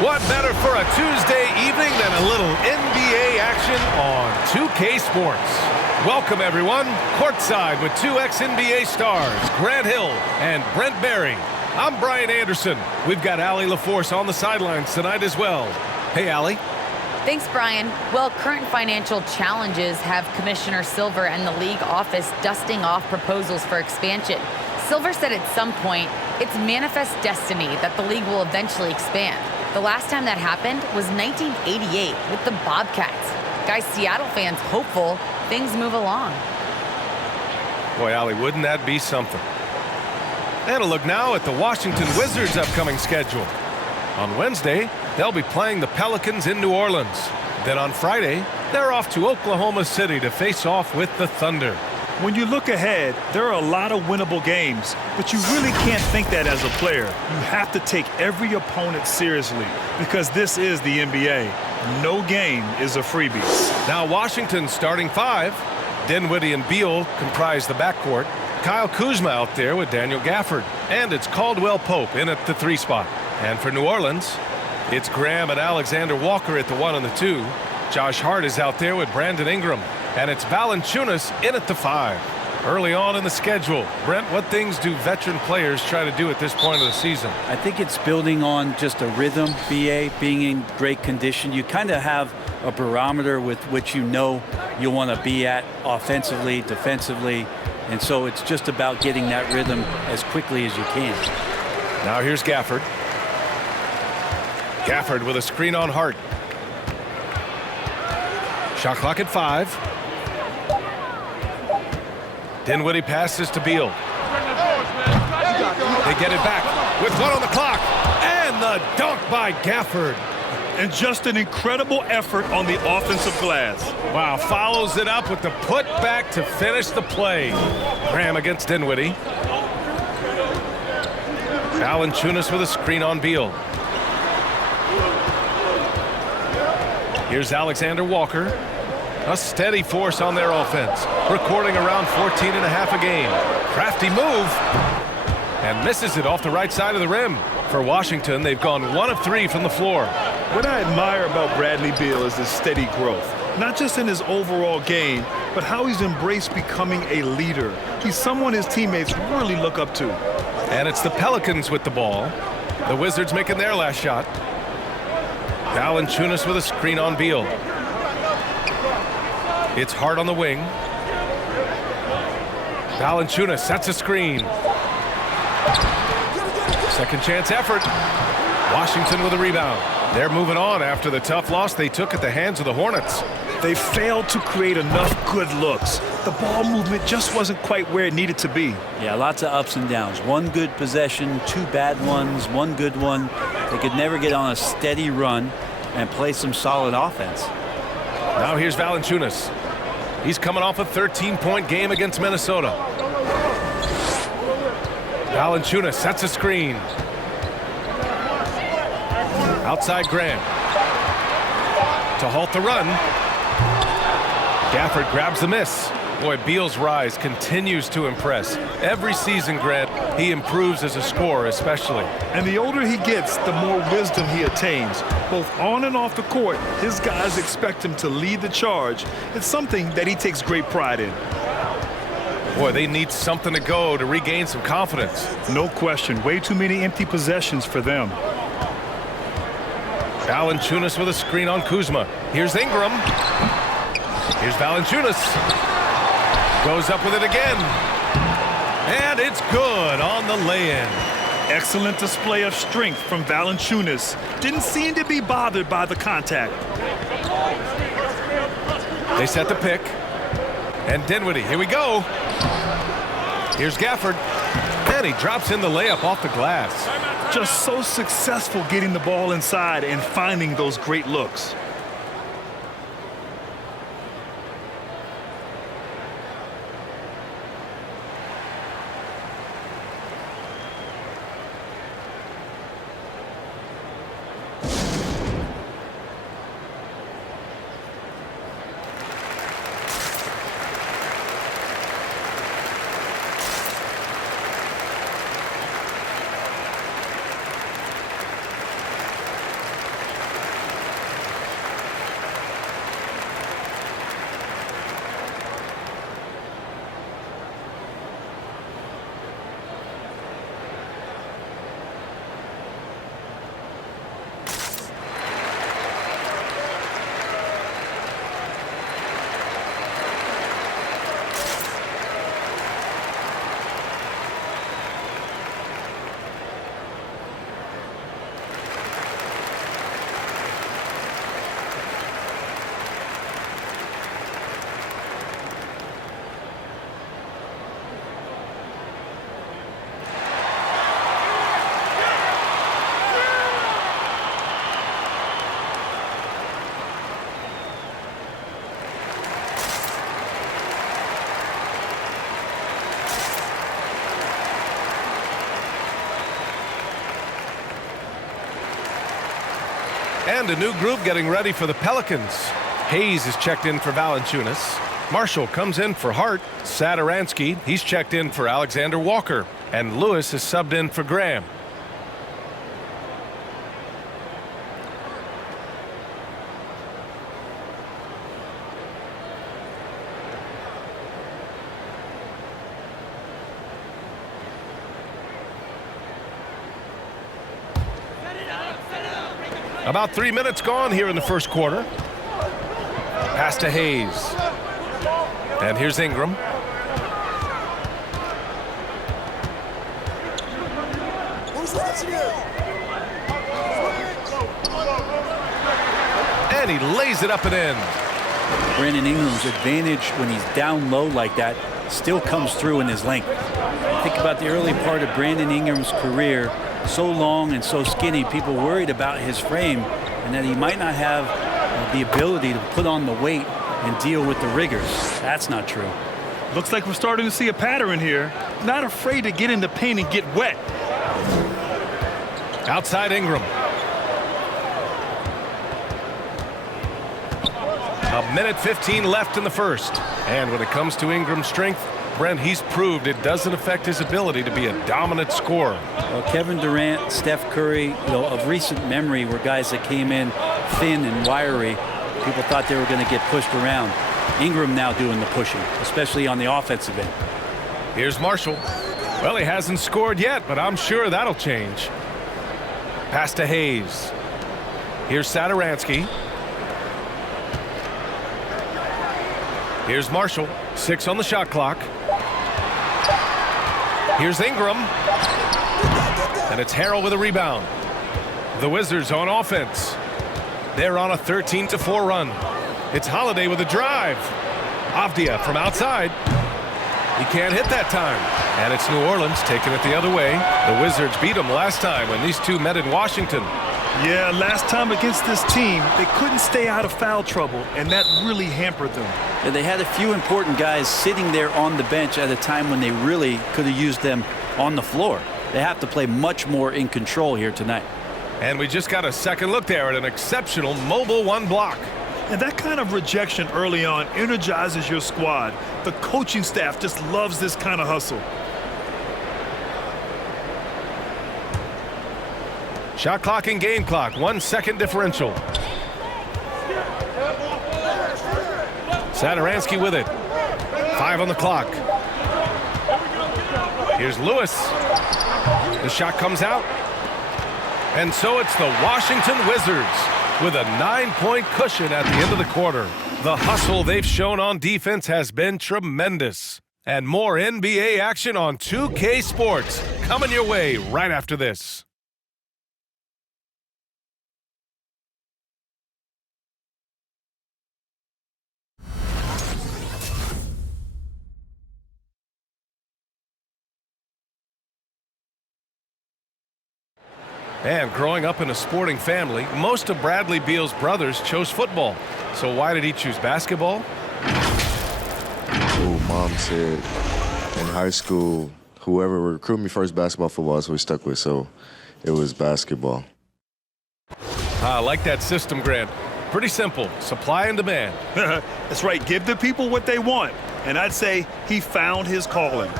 What better for a Tuesday evening than a little NBA action on 2K Sports? Welcome, everyone. Courtside with two ex-NBA stars, Grant Hill and Brent Barry. I'm Brian Anderson. We've got Allie LaForce on the sidelines tonight as well. Hey, Allie. Thanks, Brian. Well, current financial challenges have Commissioner Silver and the league office dusting off proposals for expansion. Silver said at some point, it's manifest destiny that the league will eventually expand. The last time that happened was 1988 with the Bobcats. Guys, Seattle fans hopeful things move along. Boy, Allie, wouldn't that be something? And a look now at the Washington Wizards' upcoming schedule. On Wednesday, they'll be playing the Pelicans in New Orleans. Then on Friday, they're off to Oklahoma City to face off with the Thunder. When you look ahead, there are a lot of winnable games, but you really can't think that as a player. You have to take every opponent seriously because this is the NBA. No game is a freebie. Now Washington's starting five. Dinwiddie and Beal comprise the backcourt. Kyle Kuzma out there with Daniel Gafford. And it's Caldwell Pope in at the 3 spot. And for New Orleans, it's Graham and Alexander Walker at the 1 and the 2. Josh Hart is out there with Brandon Ingram. And it's Valanciunas in at the 5. Early on in the schedule, Brent, what things do veteran players try to do at this point of the season? I think it's building on just a rhythm, BA, being in great condition. You kind of have a barometer with which you know you want to be at offensively, defensively, and so it's just about getting that rhythm as quickly as you can. Now here's Gafford. Gafford with a screen on Hart. Shot clock at 5. Dinwiddie passes to Beal. They get it back with 1 on the clock. And the dunk by Gafford. And just an incredible effort on the offensive glass. Wow, follows it up with the putback to finish the play. Graham against Dinwiddie. Valanciunas with a screen on Beal. Here's Alexander Walker. A steady force on their offense, recording around 14 and a half a game. Crafty move, and misses it off the right side of the rim. For Washington, they've gone 1 of 3 from the floor. What I admire about Bradley Beal is his steady growth, not just in his overall game, but how he's embraced becoming a leader. He's someone his teammates really look up to. And it's the Pelicans with the ball. The Wizards making their last shot. Valanciunas with a screen on Beal. It's Hart on the wing. Valanciunas sets a screen. Second chance effort. Washington with a rebound. They're moving on after the tough loss they took at the hands of the Hornets. They failed to create enough good looks. The ball movement just wasn't quite where it needed to be. Yeah, lots of ups and downs. 1 good possession, 2 bad ones, 1 good one. They could never get on a steady run and play some solid offense. Now here's Valanciunas. He's coming off a 13-point game against Minnesota. Valanciunas sets a screen. Outside Grant. To halt the run. Gafford grabs the miss. Boy, Beal's rise continues to impress. Every season, Grant, he improves as a scorer especially. And the older he gets, the more wisdom he attains. Both on and off the court, his guys expect him to lead the charge. It's something that he takes great pride in. Boy, they need something to go to regain some confidence. No question. Way too many empty possessions for them. Valanciunas with a screen on Kuzma. Here's Ingram. Here's Valanciunas. Goes up with it again. And it's good on the lay-in. Excellent display of strength from Valanciunas. Didn't seem to be bothered by the contact. They set the pick. And Dinwiddie, here we go. Here's Gafford. And he drops in the layup off the glass. Just so successful getting the ball inside and finding those great looks. And a new group getting ready for the Pelicans. Hayes is checked in for Valanciunas. Marshall comes in for Hart. Satoransky, he's checked in for Alexander Walker. And Lewis is subbed in for Graham. About 3 minutes gone here in the first quarter. Pass to Hayes. And here's Ingram. And he lays it up and in. Brandon Ingram's advantage when he's down low like that still comes through in his length. Think about the early part of Brandon Ingram's career. So long and so skinny, people worried about his frame and that he might not have the ability to put on the weight and deal with the rigors. That's not true. Looks like we're starting to see a pattern here. Not afraid to get in the paint and get wet. Outside Ingram. A minute 15 left in the first. And when it comes to Ingram's strength, Brent, he's proved it doesn't affect his ability to be a dominant scorer. Well, Kevin Durant, Steph Curry, of recent memory were guys that came in thin and wiry. People thought they were going to get pushed around. Ingram now doing the pushing, especially on the offensive end. Here's Marshall. Well, he hasn't scored yet, but I'm sure that'll change. Pass to Hayes. Here's Satoransky. Here's Marshall. 6 on the shot clock. Here's Ingram. And it's Harrell with a rebound. The Wizards on offense. They're on a 13-4 run. It's Holiday with a drive. Avdia from outside. He can't hit that time. And it's New Orleans taking it the other way. The Wizards beat them last time when these two met in Washington. Yeah, last time against this team, they couldn't stay out of foul trouble, and that really hampered them. And they had a few important guys sitting there on the bench at a time when they really could have used them on the floor. They have to play much more in control here tonight. And we just got a second look there at an exceptional mobile one block. And that kind of rejection early on energizes your squad. The coaching staff just loves this kind of hustle. Shot clock and game clock, 1 second differential. Satoransky with it. 5 on the clock. Here's Lewis. The shot comes out. And so it's the Washington Wizards with a 9-point cushion at the end of the quarter. The hustle they've shown on defense has been tremendous. And more NBA action on 2K Sports coming your way right after this. And growing up in a sporting family, most of Bradley Beal's brothers chose football. So why did he choose basketball? Oh, Mom said in high school, whoever recruited me first, basketball, football, that's what we stuck with. So it was basketball. I like that system, Grant. Pretty simple. Supply and demand. That's right. Give the people what they want. And I'd say he found his calling.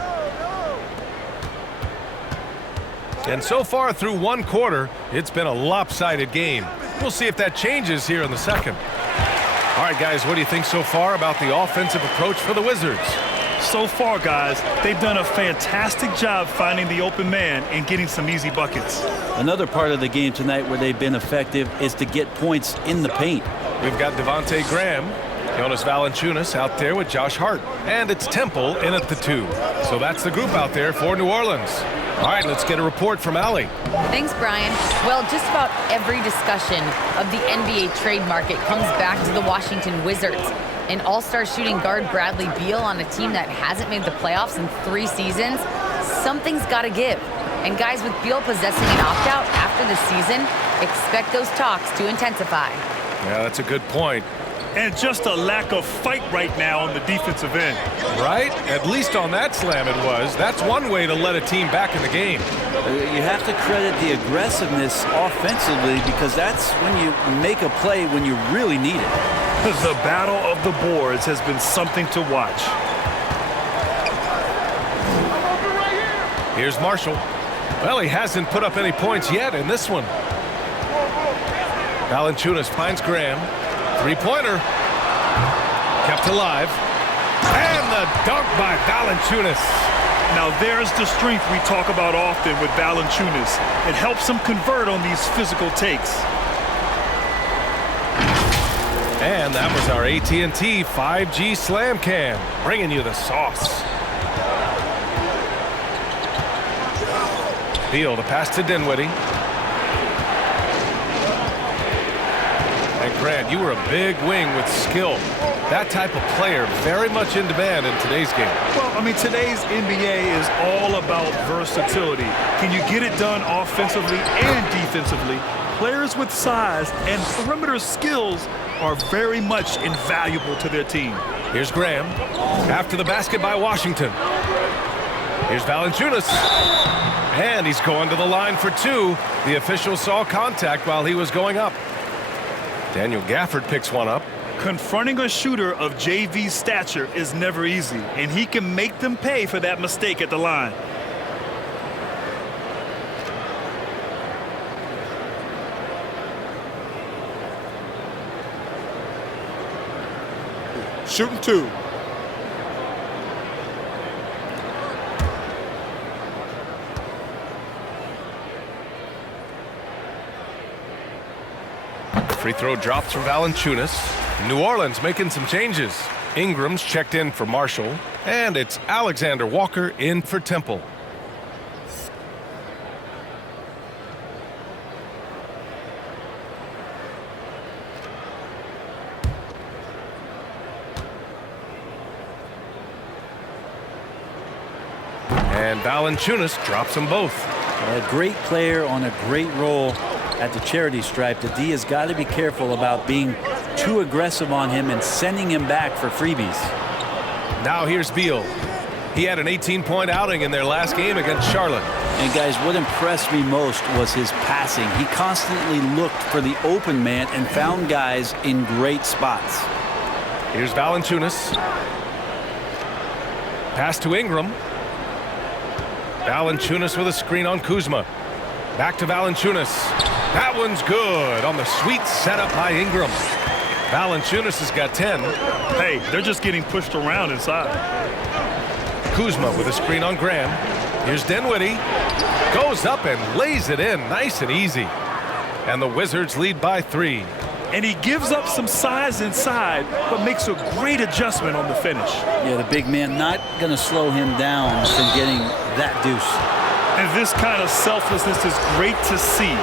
And so far through one quarter, it's been a lopsided game. We'll see if that changes here in the second. All right, guys, what do you think so far about the offensive approach for the Wizards? So far, guys, they've done a fantastic job finding the open man and getting some easy buckets. Another part of the game tonight where they've been effective is to get points in the paint. We've got Devontae Graham, Jonas Valanciunas out there with Josh Hart, and it's Temple in at the 2. So that's the group out there for New Orleans. All right, let's get a report from Allie. Thanks, Brian. Well, just about every discussion of the NBA trade market comes back to the Washington Wizards. An all-star shooting guard Bradley Beal on a team that hasn't made the playoffs in 3 seasons. Something's got to give. And guys, with Beal possessing an opt-out after the season, expect those talks to intensify. Yeah, that's a good point. And just a lack of fight right now on the defensive end. Right? At least on that slam it was. That's one way to let a team back in the game. You have to credit the aggressiveness offensively because that's when you make a play when you really need it. The battle of the boards has been something to watch. Here's Marshall. Well, he hasn't put up any points yet in this one. Valanciunas finds Graham. Three-pointer. Kept alive. And the dunk by Valanciunas. Now there's the strength we talk about often with Valanciunas. It helps him convert on these physical takes. And that was our AT&T 5G Slam Cam, bringing you the sauce. Beal, the pass to Dinwiddie. And Grant, you were a big wing with skill. That type of player very much in demand in today's game. Well, I mean, today's NBA is all about versatility. Can you get it done offensively and defensively? Players with size and perimeter skills are very much invaluable to their team. Here's Graham. After the basket by Washington. Here's Valanciunas. And he's going to the line for two. The official saw contact while he was going up. Daniel Gafford picks one up. Confronting a shooter of JV stature is never easy, and he can make them pay for that mistake at the line. Shooting two. Free throw drops from Valanciunas. New Orleans making some changes. Ingram's checked in for Marshall. And it's Alexander Walker in for Temple. And Valanciunas drops them both. A great player on a great role at the charity stripe. The D has got to be careful about being too aggressive on him and sending him back for freebies. Now here's Beal. He had an 18-point outing in their last game against Charlotte. And guys, what impressed me most was his passing. He constantly looked for the open man and found guys in great spots. Here's Valanciunas. Pass to Ingram. Valanciunas with a screen on Kuzma. Back to Valanciunas. That one's good on the sweet setup by Ingram. Valanciunas has got 10. Hey, they're just getting pushed around inside. Kuzma with a screen on Graham. Here's Dinwiddie. Goes up and lays it in nice and easy. And the Wizards lead by 3. And he gives up some size inside, but makes a great adjustment on the finish. Yeah, the big man not going to slow him down from getting that deuce. And this kind of selflessness is great to see.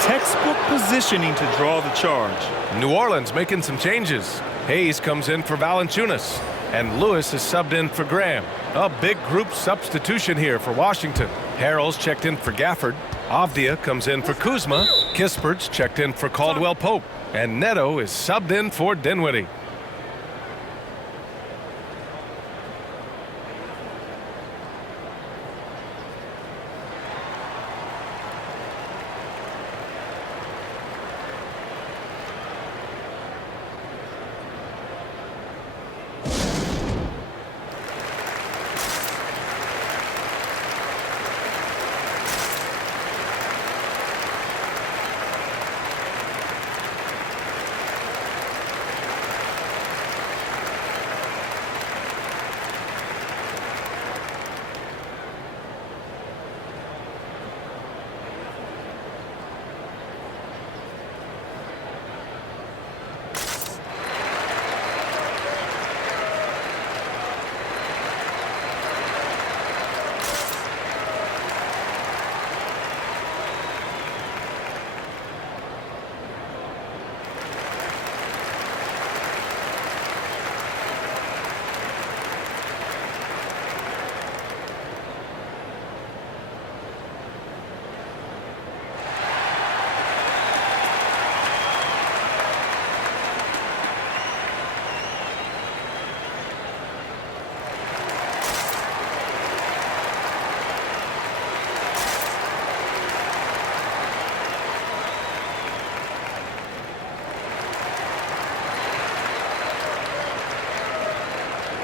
Textbook positioning to draw the charge. New Orleans making some changes. Hayes comes in for Valanciunas. And Lewis is subbed in for Graham. A big group substitution here for Washington. Harrell's checked in for Gafford. Avdia comes in for Kuzma. Kispert's checked in for Caldwell Pope. And Neto is subbed in for Dinwiddie.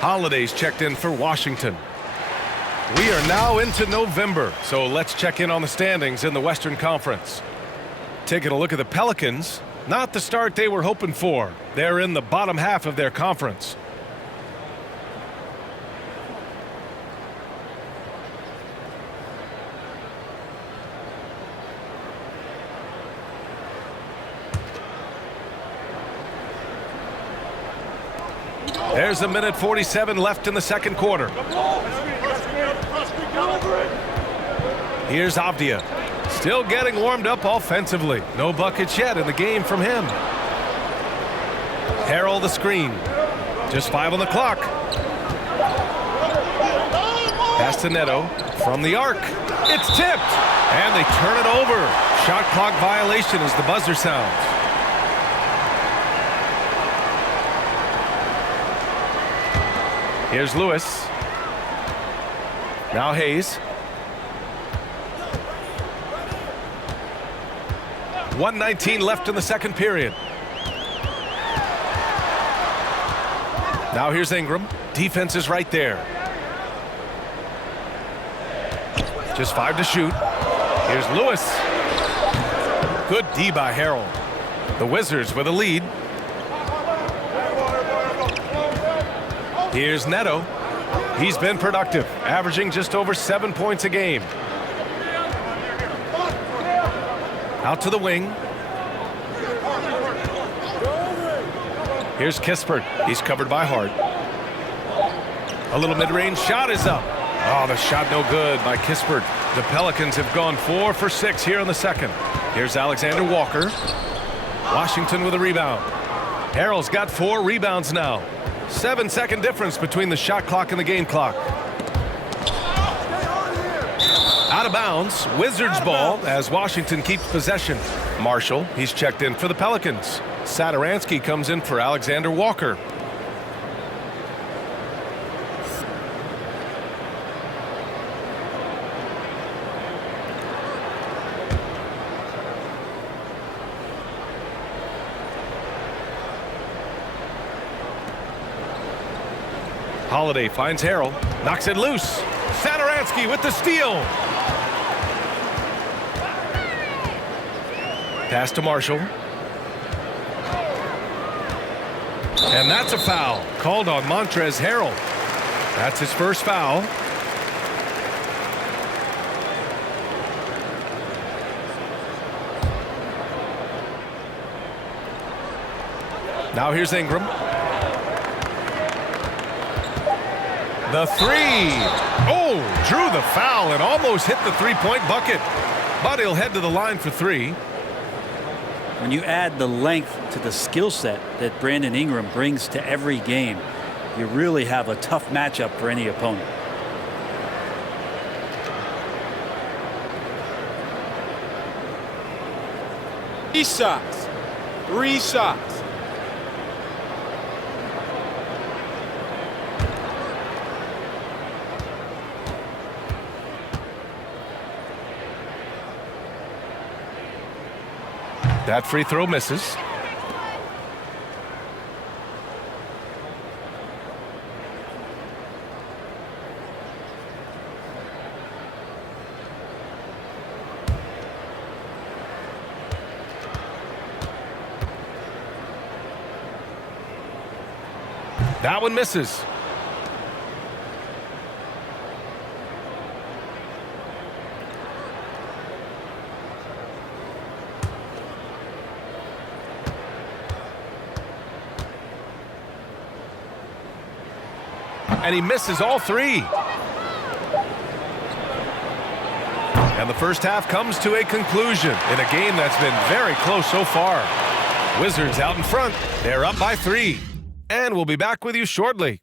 Holiday's checked in for Washington. We are now into November, so let's check in on the standings in the Western Conference. Taking a look at the Pelicans, not the start they were hoping for. They're in the bottom half of their conference. There's a minute 47 left in the second quarter. Here's Avdia. Still getting warmed up offensively. No buckets yet in the game from him. Harrell the screen. Just 5 on the clock. Pass to Neto from the arc. It's tipped. And they turn it over. Shot clock violation as the buzzer sounds. Here's Lewis. Now Hayes. 1:19 left in the second period. Now here's Ingram. Defense is right there. Just 5 to shoot. Here's Lewis. Good D by Harrell. The Wizards with a lead. Here's Neto. He's been productive, averaging just over 7 points a game. Out to the wing. Here's Kispert. He's covered by Hart. A little mid-range shot is up. Oh, the shot no good by Kispert. The Pelicans have gone 4 for 6 here in the second. Here's Alexander Walker. Washington with a rebound. Harrell's got 4 rebounds now. 7-second difference between the shot clock and the game clock. Out of bounds. Wizards ball as Washington keeps possession. Marshall, he's checked in for the Pelicans. Satoransky comes in for Alexander Walker. Holiday finds Harrell, knocks it loose. Satoransky with the steal. Pass to Marshall. And that's a foul called on Montrezl Harrell. That's his first foul. Now here's Ingram. The three. Oh, drew the foul and almost hit the three-point bucket. But he'll head to the line for 3. When you add the length to the skill set that Brandon Ingram brings to every game, you really have a tough matchup for any opponent. Three shots. 3 shots. That free throw misses. That one misses. And he misses all 3. And the first half comes to a conclusion in a game that's been very close so far. Wizards out in front. They're up by 3. And we'll be back with you shortly.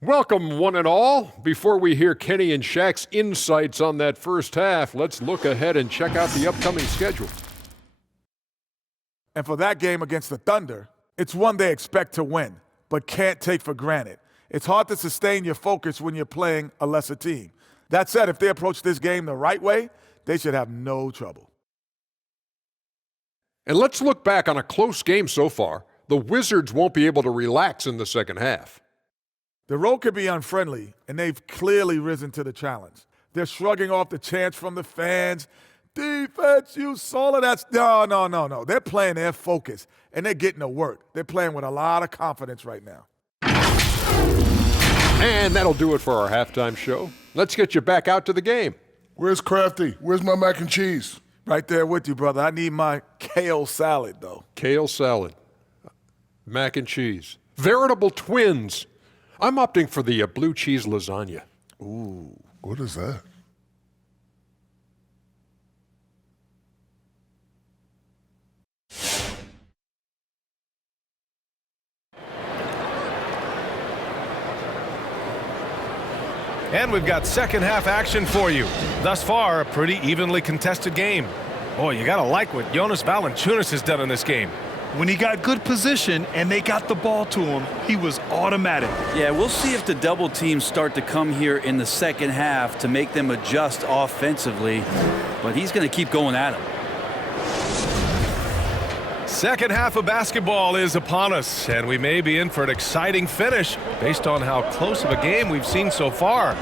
Welcome, one and all. Before we hear Kenny and Shaq's insights on that first half, let's look ahead and check out the upcoming schedule. And for that game against the Thunder, it's one they expect to win, but can't take for granted. It's hard to sustain your focus when you're playing a lesser team. That said, if they approach this game the right way, they should have no trouble. And let's look back on a close game so far. The Wizards won't be able to relax in the second half. The road can be unfriendly, and they've clearly risen to the challenge. They're shrugging off the chants from the fans. Defense, you solid. That's no. They're playing their focus, and they're getting to work. They're playing with a lot of confidence right now. And that'll do it for our halftime show. Let's get you back out to the game. Where's Crafty? Where's my mac and cheese? Right there with you, brother. I need my kale salad, though. Kale salad, mac and cheese. Veritable twins. I'm opting for the blue cheese lasagna. Ooh, what is that? And we've got second half action for you. Thus far, a pretty evenly contested game. Boy, you got to like what Jonas Valanciunas has done in this game. When he got good position and they got the ball to him, he was automatic. Yeah, we'll see if the double teams start to come here in the second half to make them adjust offensively. But he's going to keep going at him. Second half of basketball is upon us, and we may be in for an exciting finish based on how close of a game we've seen so far.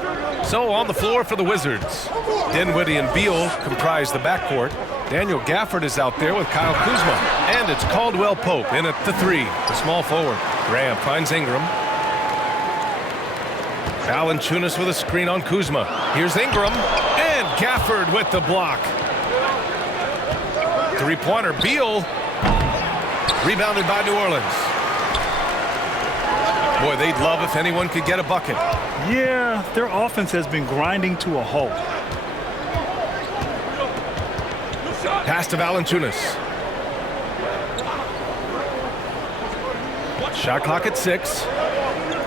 So on the floor for the Wizards, Dinwiddie and Beal comprise the backcourt. Daniel Gafford is out there with Kyle Kuzma, and it's Caldwell Pope in at the three, the small forward. Graham finds Ingram. Valanciunas with a screen on Kuzma. Here's Ingram, and Gafford with the block. Three-pointer, Beal. Rebounded by New Orleans. Boy, they'd love if anyone could get a bucket. Yeah, their offense has been grinding to a halt. Pass to Valanciunas. Shot clock at 6.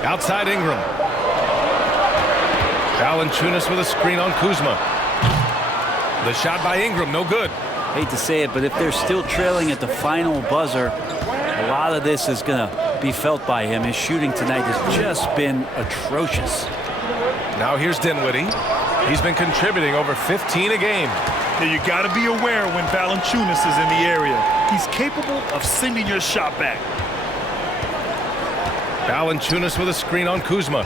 Outside Ingram. Valanciunas with a screen on Kuzma. The shot by Ingram, no good. Hate to say it, but if they're still trailing at the final buzzer, a lot of this is going to be felt by him. His shooting tonight has just been atrocious. Now here's Dinwiddie. He's been contributing over 15 a game. Now you got to be aware when Valanciunas is in the area. He's capable of sending your shot back. Valanciunas with a screen on Kuzma.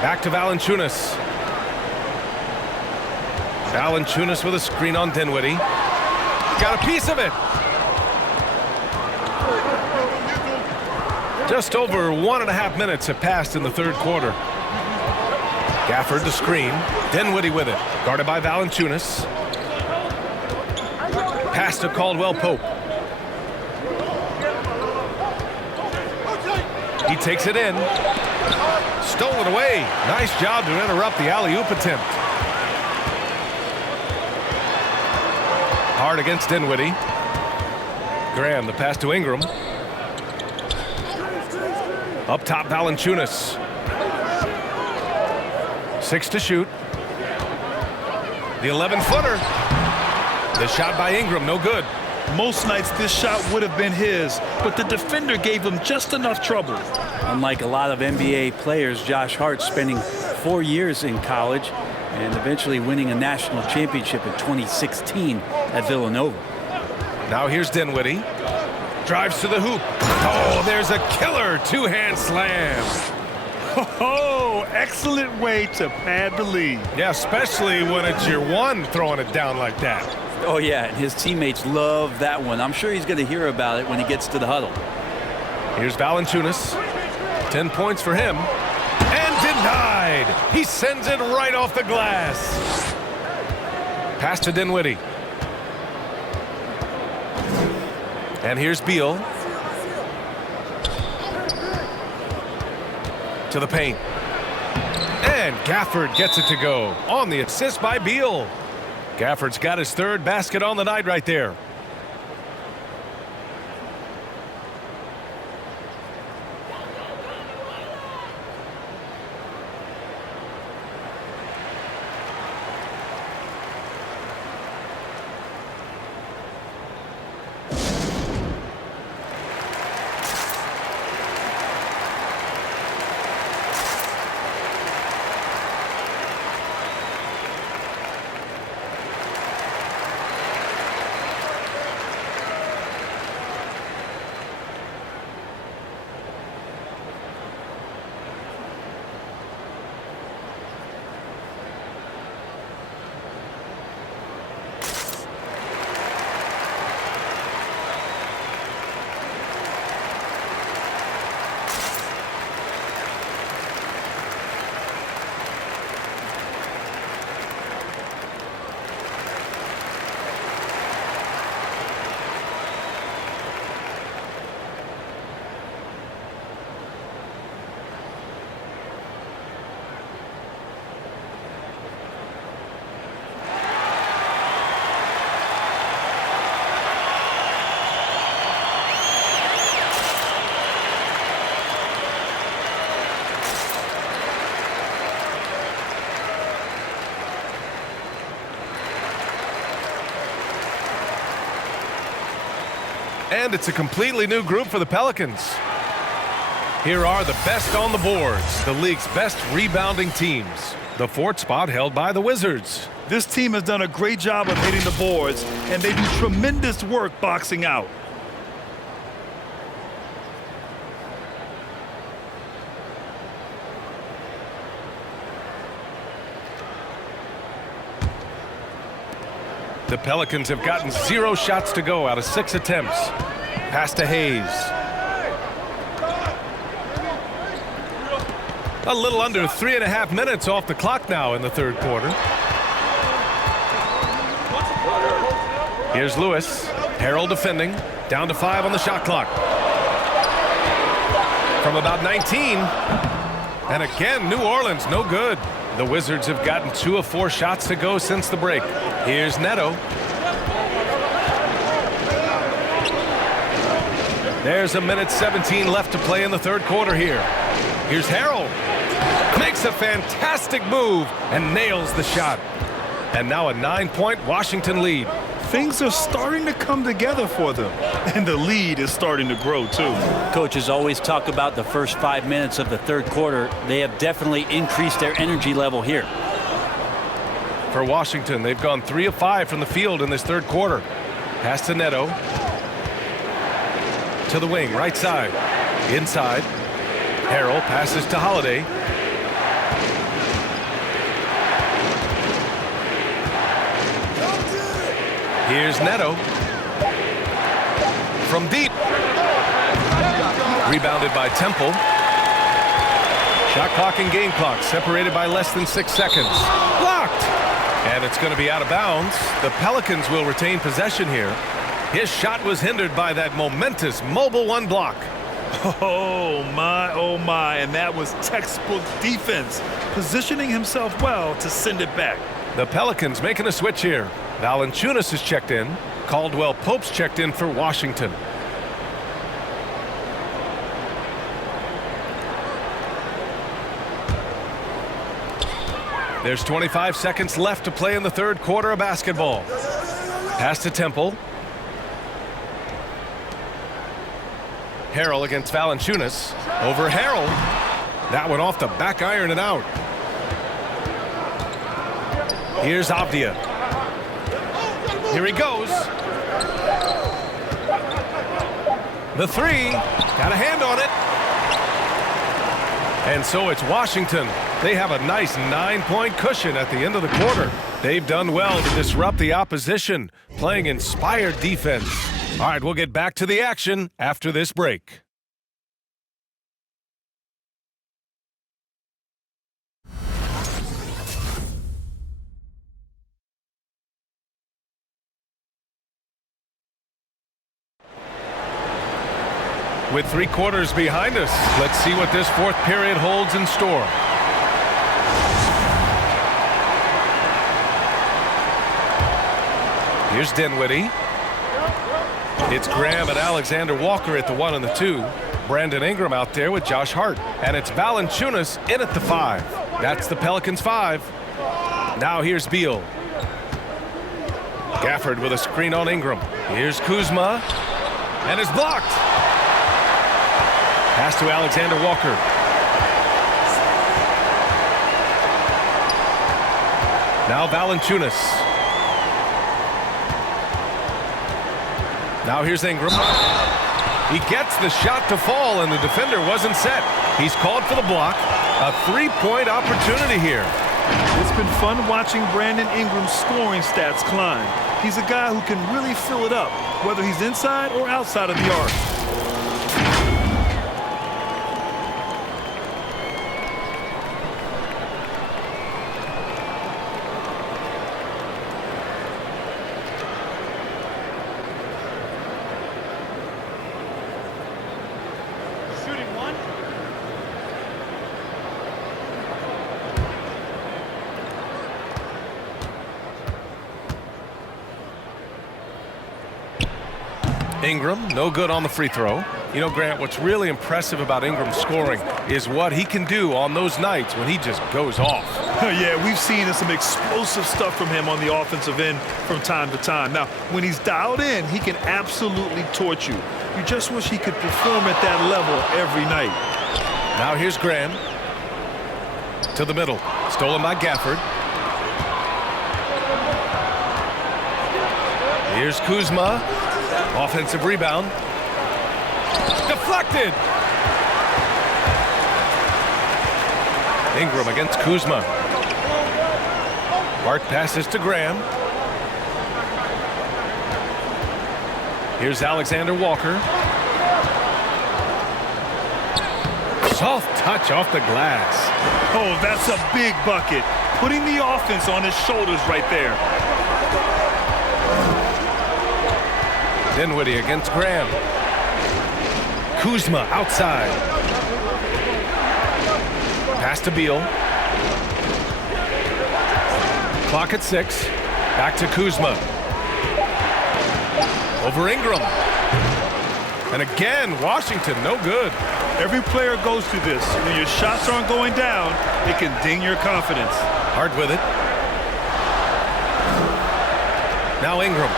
Back to Valanciunas. Valanciunas with a screen on Dinwiddie. Got a piece of it. Just over 1.5 minutes have passed in the third quarter. Gafford the screen. Dinwiddie with it. Guarded by Valanciunas. Pass to Caldwell Pope. He takes it in. Stolen away. Nice job to interrupt the alley-oop attempt. Hard against Dinwiddie. Graham, the pass to Ingram. Up top, Valanciunas. 6 to shoot. The 11-footer. The shot by Ingram, no good. Most nights this shot would have been his, but the defender gave him just enough trouble. Unlike a lot of NBA players, Josh Hart spending 4 years in college and eventually winning a national championship in 2016 at Villanova. Now here's Dinwiddie. Drives to the hoop. Oh, there's a killer two-hand slam. Oh, excellent way to pad the lead. Yeah, especially when it's your one throwing it down like that. Oh, yeah, and his teammates love that one. I'm sure he's going to hear about it when he gets to the huddle. Here's Valanciunas. 10 points for him. And denied. He sends it right off the glass. Pass to Dinwiddie. And here's Beal. To the paint. And Gafford gets it to go on the assist by Beal. Gafford's got his third basket on the night right there. And it's a completely new group for the Pelicans. Here are the best on the boards, the league's best rebounding teams. The fourth spot held by the Wizards. This team has done a great job of hitting the boards, and they do tremendous work boxing out. The Pelicans have gotten 0 shots to go out of 6 attempts. Pass to Hayes. A little under 3.5 minutes off the clock now in the third quarter. Here's Lewis. Harrell defending. Down to 5 on the shot clock. From about 19. And again, New Orleans, no good. The Wizards have gotten 2 of 4 shots to go since the break. Here's Neto. There's 1:17 left to play in the third quarter here. Here's Harrell. Makes a fantastic move and nails the shot. And now a 9-point Washington lead. Things are starting to come together for them, and the lead is starting to grow too. Coaches always talk about the first 5 minutes of the third quarter. They have definitely increased their energy level here. For Washington, they've gone 3 of 5 from the field in this third quarter. Pass to Neto. To the wing, right side. Inside. Harrell passes to Holiday. Here's Neto. From deep. Rebounded by Temple. Shot clock and game clock separated by less than 6 seconds. Blocked. And it's going to be out of bounds. The Pelicans will retain possession here. His shot was hindered by that momentous mobile 1 block. Oh my, and that was textbook defense, positioning himself well to send it back. The Pelicans making a switch here. Valanciunas is checked in. Caldwell Pope's checked in for Washington. There's 25 seconds left to play in the third quarter of basketball. Pass to Temple. Harrell against Valanciunas. Over Harrell. That one off the back iron and out. Here's Avdia. Here he goes. The 3. Got a hand on it. And so it's Washington. They have a nice 9-point cushion at the end of the quarter. They've done well to disrupt the opposition, playing inspired defense. All right, we'll get back to the action after this break. With 3 quarters behind us, let's see what this fourth period holds in store. Here's Dinwiddie. It's Graham and Alexander Walker at the 1 and the 2. Brandon Ingram out there with Josh Hart. And it's Valanciunas in at the 5. That's the Pelicans 5. Now here's Beal. Gafford with a screen on Ingram. Here's Kuzma. And it's blocked. Pass to Alexander Walker. Now Valanciunas. Now here's Ingram. He gets the shot to fall, and the defender wasn't set. He's called for the block. A 3-point opportunity here. It's been fun watching Brandon Ingram's scoring stats climb. He's a guy who can really fill it up, whether he's inside or outside of the arc. Ingram, no good on the free throw. You know, Grant, what's really impressive about Ingram's scoring is what he can do on those nights when he just goes off. Yeah, we've seen some explosive stuff from him on the offensive end from time to time. Now, when he's dialed in, he can absolutely torch you. You just wish he could perform at that level every night. Now here's Graham. To the middle. Stolen by Gafford. Here's Kuzma. Offensive rebound. Deflected. Ingram against Kuzma. Hart passes to Graham. Here's Alexander Walker. Soft touch off the glass. Oh, that's a big bucket. Putting the offense on his shoulders right there. Dinwiddie against Graham. Kuzma outside. Pass to Beal. Clock at 6. Back to Kuzma. Over Ingram. And again, Washington, no good. Every player goes through this. When your shots aren't going down, it can ding your confidence. Hard with it. Now Ingram.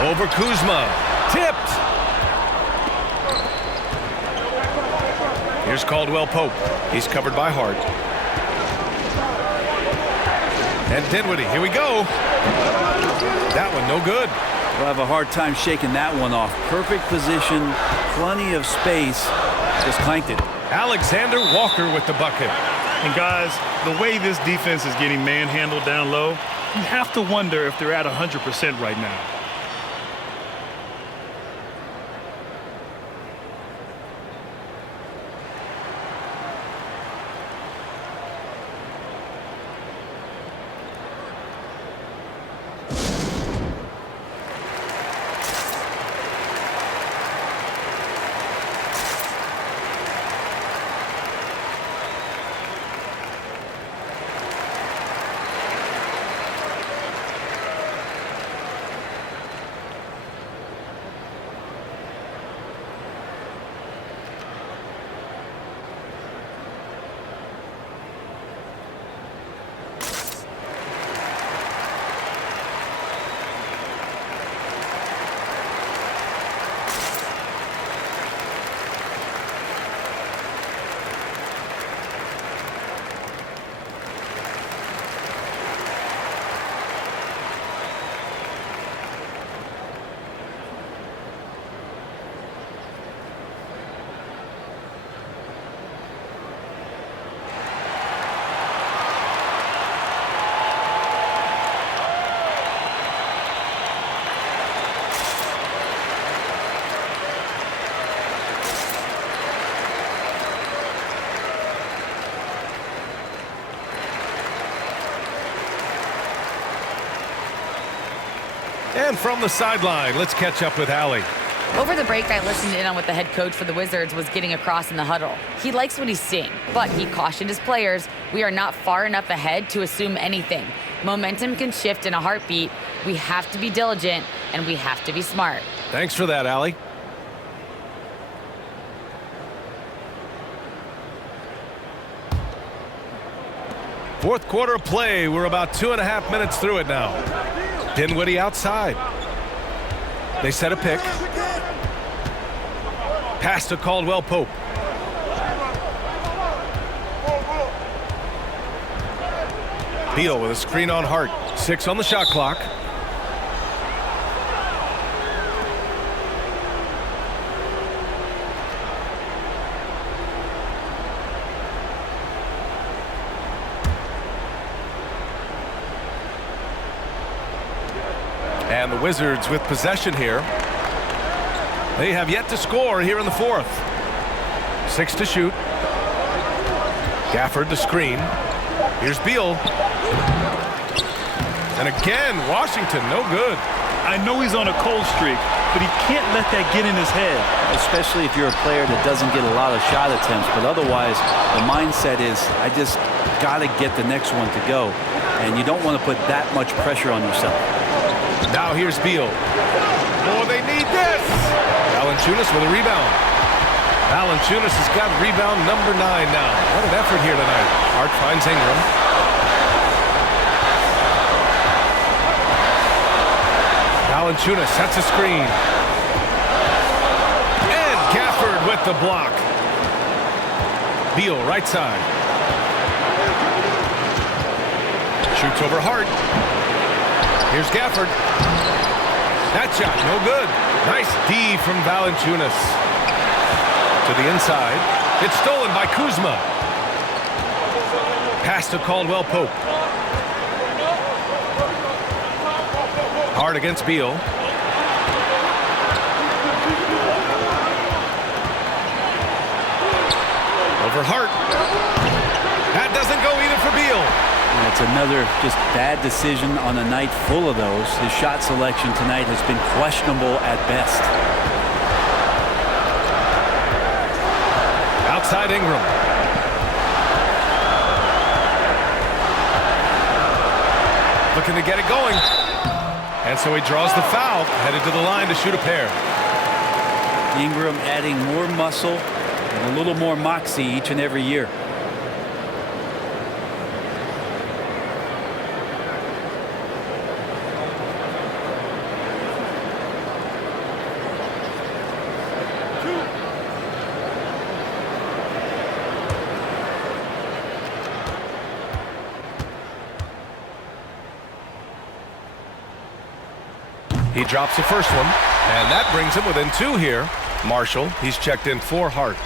Over Kuzma. Tipped. Here's Caldwell Pope. He's covered by Hart. And Dinwiddie. Here we go. That one no good. We'll have a hard time shaking that one off. Perfect position, plenty of space. Just clanked it. Alexander Walker with the bucket. And guys, the way this defense is getting manhandled down low, you have to wonder if they're at 100% right now. And from the sideline, let's catch up with Allie. Over the break, I listened in on what the head coach for the Wizards was getting across in the huddle. He likes what he's seeing, but he cautioned his players, we are not far enough ahead to assume anything. Momentum can shift in a heartbeat. We have to be diligent, and we have to be smart. Thanks for that, Allie. Fourth quarter of play. We're about 2.5 minutes through it now. Dinwiddie outside. They set a pick. Pass to Caldwell Pope. Beal with a screen on Hart. 6 on the shot clock. And the Wizards with possession here. They have yet to score here in the fourth. 6 to shoot. Gafford the screen. Here's Beal. And again, Washington, no good. I know he's on a cold streak, but he can't let that get in his head. Especially if you're a player that doesn't get a lot of shot attempts. But otherwise, the mindset is, I just got to get the next one to go. And you don't want to put that much pressure on yourself. Now here's Beal. Oh, they need this. Valanciunas with a rebound. Valanciunas has got rebound number 9 now. What an effort here tonight. Hart finds Ingram. Valanciunas sets a screen. And Gafford with the block. Beal right side. Shoots over Hart. Here's Gafford. That shot, no good. Nice D from Valanciunas. To the inside. It's stolen by Kuzma. Pass to Caldwell Pope. Hart against Beal. Over Hart. That doesn't go either for Beal. It's another just bad decision on a night full of those. His shot selection tonight has been questionable at best. Outside Ingram. Looking to get it going. And so he draws the foul, headed to the line to shoot a pair. Ingram adding more muscle and a little more moxie each and every year. He drops the first one, and that brings him within 2 here. Marshall, he's checked in for Hart.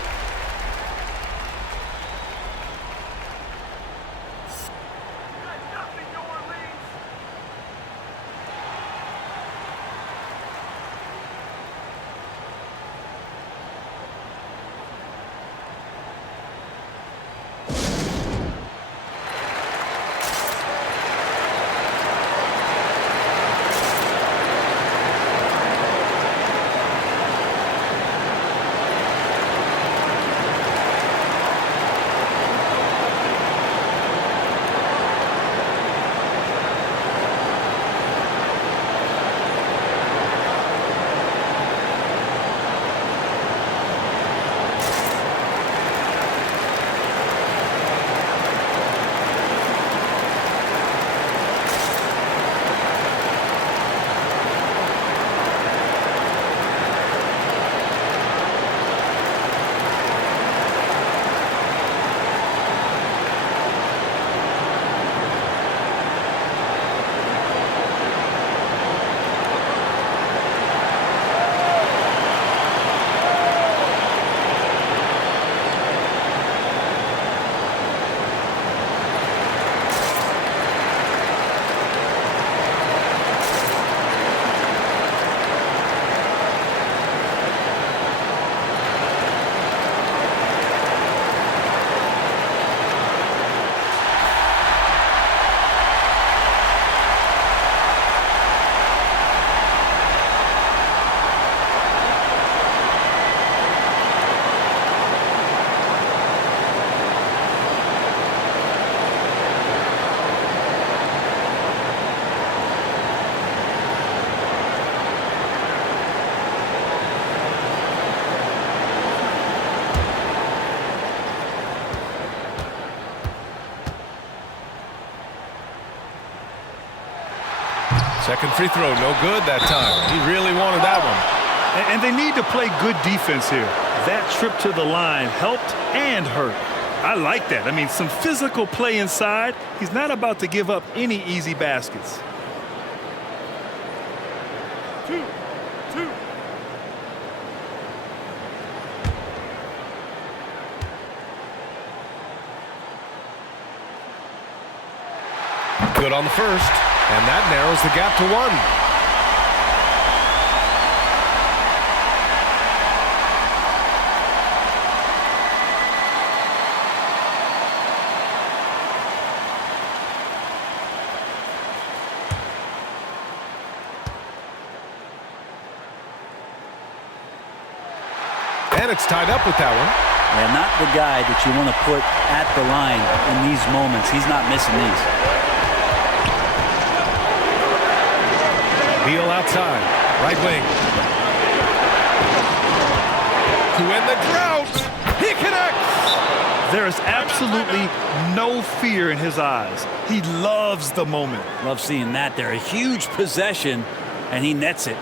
Second free throw, no good that time. He really wanted that one. And they need to play good defense here. That trip to the line helped and hurt. I like that. I mean, some physical play inside. He's not about to give up any easy baskets. Two. Good on the first, and that narrows the gap to 1. And it's tied up with that one. Yeah, not the guy that you want to put at the line in these moments. He's not missing these. Beal outside. Right wing. To end the drought. He connects. There is absolutely no fear in his eyes. He loves the moment. Love seeing that. They're a huge possession, and he nets it.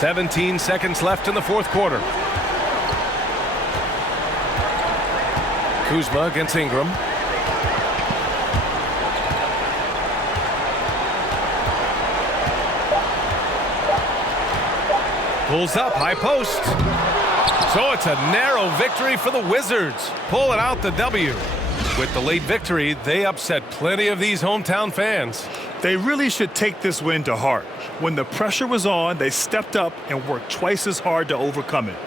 "17 seconds left in the fourth quarter. Kuzma against Ingram. Pulls up, high post. So it's a narrow victory for the Wizards, pulling out the W. With the late victory, they upset plenty of these hometown fans. They really should take this win to heart. When the pressure was on, they stepped up and worked twice as hard to overcome it.